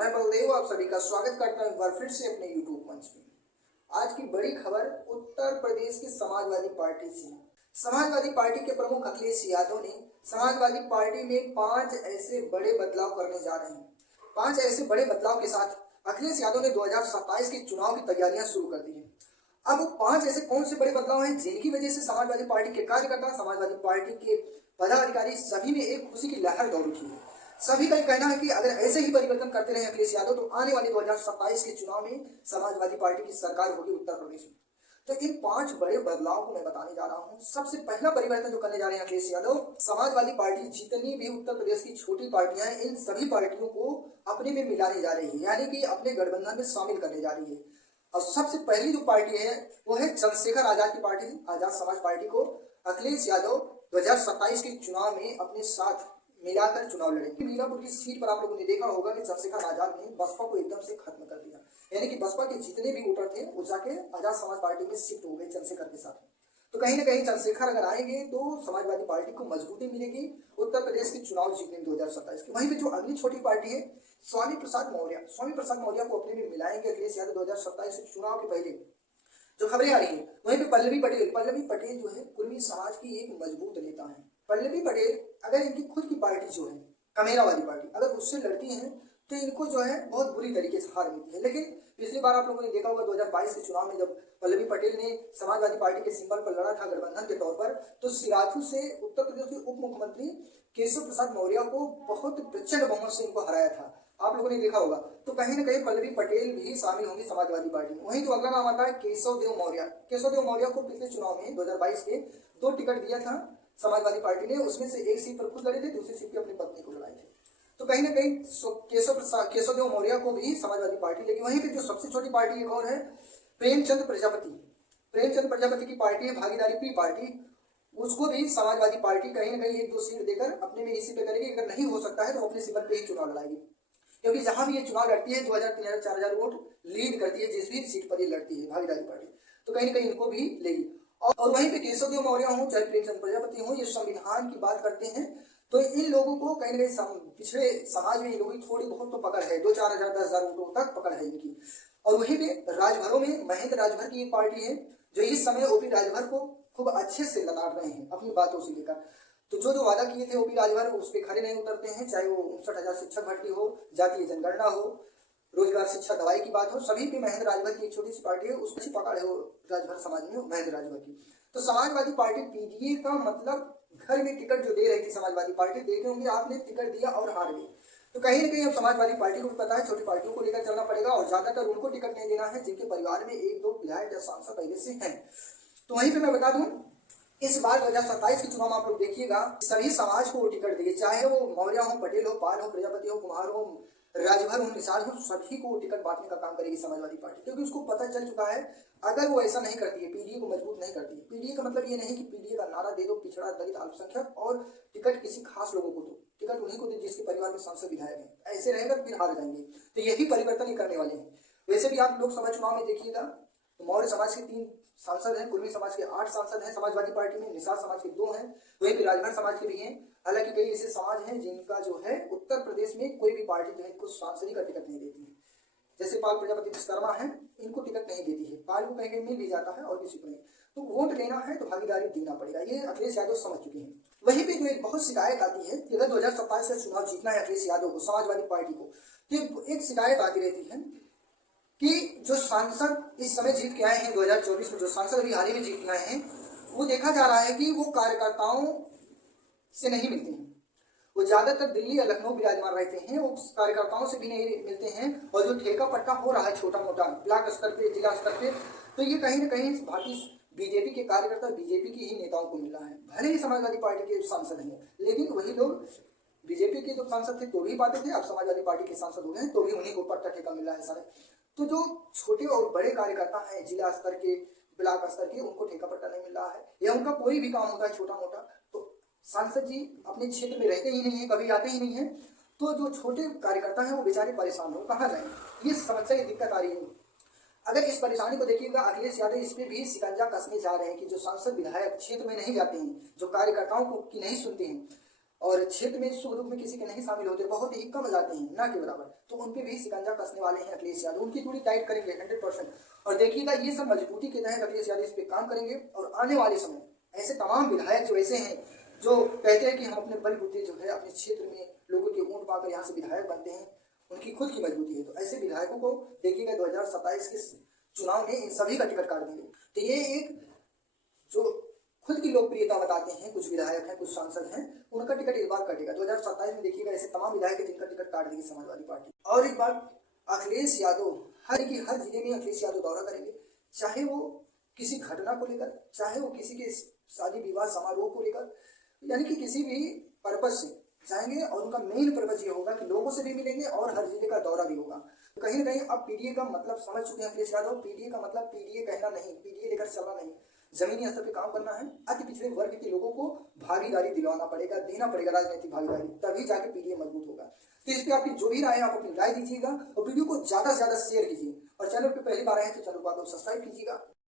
मैं बलदेव आप सभी का स्वागत करता हूं एक बार फिर से अपने यूट्यूब मंच पे। आज की बड़ी खबर उत्तर प्रदेश की समाजवादी पार्टी से। समाजवादी पार्टी के प्रमुख अखिलेश यादव ने समाजवादी पार्टी में 5 ऐसे बड़े बदलाव करने जा रहे हैं। 5 ऐसे बड़े बदलाव के साथ अखिलेश यादव ने 2027 के चुनाव की तैयारियां शुरू कर दी हैं। अब 5 ऐसे कौन से बड़े बदलाव हैं जिनकी वजह से समाजवादी पार्टी के कार्यकर्ता, समाजवादी पार्टी के पदाधिकारी सभी में एक खुशी की लहर दौड़ उठी है। सभी का कहना है कि अगर ऐसे ही परिवर्तन करते रहे अखिलेश यादव तो आने वाले 2027 के चुनाव में समाजवादी पार्टी की सरकार होगी उत्तर प्रदेश में। तो इन 5 बड़े बदलाव को मैं बताने जा रहा हूं। सबसे पहला परिवर्तन जो करने जा रहे हैं अखिलेश यादव, समाजवादी पार्टी जितनी भी उत्तर प्रदेश की छोटी पार्टियां हैं इन सभी पार्टियों को अपने में मिलाने जा रही है, यानी कि अपने गठबंधन में शामिल करने जा रही है। और सबसे पहली जो पार्टी है वो है चंद्रशेखर आजाद की पार्टी, आजाद समाज पार्टी को अखिलेश यादव 2027 के चुनाव में अपने साथ मिलाकर चुनाव लड़ेंगे। मीनापुर की सीट पर आप लोगों ने देखा होगा कि चंद्रशेखर आजाद ने बसपा को एकदम से खत्म कर दिया, यानी कि बसपा के जितने भी वोटर थे वो जाके आजाद समाज पार्टी में शिफ्ट हो गए चंद्रशेखर के साथ। तो कहीं ना कहीं चंद्रशेखर अगर आएंगे तो समाजवादी पार्टी को मजबूती मिलेगी उत्तर प्रदेश के चुनाव जीतने में 2027 के। वहीं पे जो अगली छोटी पार्टी है स्वामी प्रसाद मौर्य को अपने में मिलाएंगे अखिलेश यादव 2027 के चुनाव के पहले। जो खबरें आ रही है वहीं पे पल्लवी पटेल जो है कुर्मी समाज की एक मजबूत नेता है। पल्लवी पटेल अगर इनकी खुद की पार्टी जो है कमेरा वाली पार्टी अगर उससे लड़ती हैं तो इनको जो है बहुत बुरी तरीके से हार मिलती है। लेकिन पिछली बार आप लोगों ने देखा होगा 2022 के चुनाव में जब पल्लवी पटेल ने समाजवादी पार्टी के सिंबल पर लड़ा था गठबंधन के तौर पर, तो सिराथू से उत्तर प्रदेश के उप मुख्यमंत्री केशव प्रसाद मौर्य को बहुत प्रचंड बहुमत से इनको हराया था, आप लोगों ने देखा होगा। तो कहीं ना कहीं पल्लवी पटेल भी शामिल होंगी समाजवादी पार्टी में। वहीं जो अगला नाम आता है केशव देव मौर्य को पिछले चुनाव में 2022 के 2 टिकट दिया था समाजवादी पार्टी ने, उसमें से एक सीट पर खुद लड़े थे, दूसरी सीट पर अपनी पत्नी को लड़ाए थे। तो कहीं ना कहीं केशव देव मौर्य को भी समाजवादी पार्टी लेगी। वहीं पे जो सबसे छोटी पार्टी एक और है प्रेमचंद प्रजापति की पार्टी है भागीदारी पी पार्टी, उसको भी समाजवादी पार्टी कहीं ना कहीं 1-2 सीट देकर अपने में इसी पे करेगी। अगर नहीं हो सकता है तो अपने सिंबल पे ही चुनाव लड़ाएगी, क्योंकि जहां भी ये चुनाव लड़ती है 2000, 3000, 4000 वोट लीड करती है जिस भी सीट पर ये लड़ती है भागीदारी पार्टी, तो कहीं ना कहीं इनको भी लेगी। और वहीं पे केशव देव मौर्य हो चाहे प्रेमचंद प्रजापति हो, ये संविधान की बात करते हैं तो इन लोगों को कहीं ना कहीं पिछड़े समाज में इन लोगों की थोड़ी बहुत तो पकड़ है, 2-4 हजार 10,000 वोटों तक पकड़ है इनकी। और वहीं पे राजभरों में महेंद्र राजभर की एक पार्टी है जो इस समय ओपी राजभर को खूब अच्छे से ललाट रहे हैं अपनी बातों से लेकर। तो जो वादा किए थे ओपी राजभर उस पर खड़े नहीं उतरते हैं, चाहे वो 59,000 शिक्षक भर्ती हो, जातीय जनगणना हो, रोजगार शिक्षा दवाई की बात हो, सभी पे महेंद्र राजभर की एक छोटी सी पार्टी है, उसकी पकड़ है वो राजभर समाज में महेंद्र राजभर की। तो समाजवादी पार्टी पीडीए का मतलब घर में टिकट जो दे रही थी समाजवादी पार्टी, देखे होंगे आपने टिकट दिया और हार गई। तो कहीं ना कहीं अब समाजवादी पार्टी को भी पता है छोटी पार्टियों को लेकर चलना पड़ेगा और ज्यादातर उनको टिकट नहीं देना है जिनके परिवार में 1-2 विधायक या सांसद पहले से हैं। तो वहीं पे मैं बता दूं इस बार 2027 के चुनाव आप लोग देखिएगा सभी समाज को वो टिकट देंगे, चाहे वो मौर्य हो, पटेल हो, पाल हो, प्रजापति हो, कुमार हो, राजभर हो, निषाद हो, सभी को टिकट बांटने का काम करेगी समाजवादी पार्टी, क्योंकि उसको पता चल चुका है अगर वो ऐसा नहीं करती है, पीडीए को मजबूत नहीं करती है। पीडीए का मतलब ये नहीं कि पीडीए का नारा दे दो पिछड़ा दलित अल्पसंख्यक और टिकट किसी खास लोगों को दो, टिकट उन्हीं को दे जिसके परिवार में सांसद विधायक है, ऐसे रहेगा तो फिर हार जाएंगे। तो यही परिवर्तन ही करने वाले हैं। वैसे भी आप लोकसभा चुनाव में देखिएगा तो मौर्य समाज के 3 सांसद हैं, कुर्मी समाज के 8 सांसद हैं समाजवादी पार्टी में, निषाद समाज के 2 हैं, वहीं पे राजभर समाज के भी हैं। हालांकि कई ऐसे समाज हैं जिनका जो है उत्तर प्रदेश में कोई भी पार्टी जो है इनको सांसद का टिकट नहीं देती है, जैसे पाल प्रजापति विश्वकर्मा है, इनको टिकट नहीं देती है, पाल को कहीं मिल भी जाता है और किसी को नहीं। तो वोट लेना है तो भागीदारी देना पड़ेगा, ये अखिलेश यादव समझ चुके हैं। वहीं पे जो एक बहुत शिकायत आती है कि अगर 2027 का चुनाव जीतना है अखिलेश यादव को, समाजवादी पार्टी को, तो एक शिकायत आती रहती है कि जो सांसद इस समय जीत के आए हैं 2024 में, जो सांसद अभी हाल ही में जीत के आए हैं, वो देखा जा रहा है कि वो कार्यकर्ताओं से नहीं मिलते हैं, वो ज्यादातर दिल्ली या लखनऊ विराजमान रहते हैं, वो कार्यकर्ताओं से भी नहीं मिलते हैं। और जो ठेका पट्टा हो रहा है छोटा मोटा ब्लॉक स्तर पे, जिला स्तर पे, तो ये कहीं ना कहीं भारतीय बीजेपी के कार्यकर्ता बीजेपी के ही नेताओं को मिल रहा है। भले ही समाजवादी पार्टी के सांसद हैं लेकिन वही लोग बीजेपी के जो सांसद थे तो भी पाते थे, अब समाजवादी पार्टी के सांसद हो गए तो भी उन्हीं को पट्टा ठेका मिल रहा है सारे। तो जो छोटे और बड़े कार्यकर्ता हैं जिला स्तर के, ब्लॉक स्तर के, उनको ठेका पट्टा नहीं मिल रहा है, या उनका कोई भी काम होता है छोटा मोटा तो सांसद जी अपने क्षेत्र में रहते ही नहीं है, कभी आते ही नहीं है। तो जो छोटे कार्यकर्ता हैं वो बेचारे परेशान हो, कहाँ जाएंगे, ये समस्या की दिक्कत आ रही है। अगर इस परेशानी को देखिएगा अखिलेश यादव इस पे भी शिकंजा कसने जा रहे हैं कि जो सांसद विधायक क्षेत्र में नहीं जाते हैं, जो कार्यकर्ताओं को की नहीं सुनते हैं, और क्षेत्र में सुख दुख में किसी के नहीं शामिल होते, बहुत ही कम जाते हैं, ना के बराबर, तो उन पे भी शिकंजा कसने वाले हैं अखिलेश यादव। उनकी थोड़ी टाइट करेंगे 100%। और देखिएगा ये सब मजबूती के तहत अखिलेश यादव इस पे काम करेंगे। और आने वाले समय ऐसे तमाम विधायक जो ऐसे हैं जो कहते हैं कि हम अपने बलबूते जो है अपने क्षेत्र में लोगों के वोट पाकर यहाँ से विधायक बनते हैं, उनकी खुद की मजबूती है, तो ऐसे विधायकों को देखिएगा 2027 के चुनाव में इन सभी का टिकट काट देंगे। तो ये एक जो खुद की लोकप्रियता बताते हैं कुछ विधायक हैं, कुछ सांसद हैं, उनका टिकट इस बार कटेगा 2027 में। देखिएगा ऐसे तमाम विधायक जिनका टिकट काट देगी समाजवादी पार्टी। और एक बात, अखिलेश यादव हर जिले में अखिलेश यादव दौरा करेंगे, चाहे वो किसी घटना को लेकर, चाहे वो किसी के शादी विवाह समारोह को लेकर, यानी कि किसी भी पर्पज से जाएंगे। और उनका मेन पर्पज ये होगा कि लोगों से भी मिलेंगे और हर जिले का दौरा भी होगा। तो कहीं ना कहीं अब पीडीए का मतलब समझ चुके हैं अखिलेश यादव। पीडीए का मतलब पीडीए कहना नहीं, पीडीए लेकर चलना नहीं, जमीनी स्तर पे काम करना है। अति पिछड़े वर्ग के लोगों को भागीदारी दिलवाना पड़ेगा, देना पड़ेगा राजनीतिक भागीदारी, तभी जाके पीडीए मजबूत होगा। तो इस पे आपकी जो भी राय है आप अपनी राय दीजिएगा और वीडियो को ज्यादा से ज्यादा शेयर कीजिए। और चैनल पे पहली बार आए हैं तो चैनल को आप सब्सक्राइब कीजिएगा।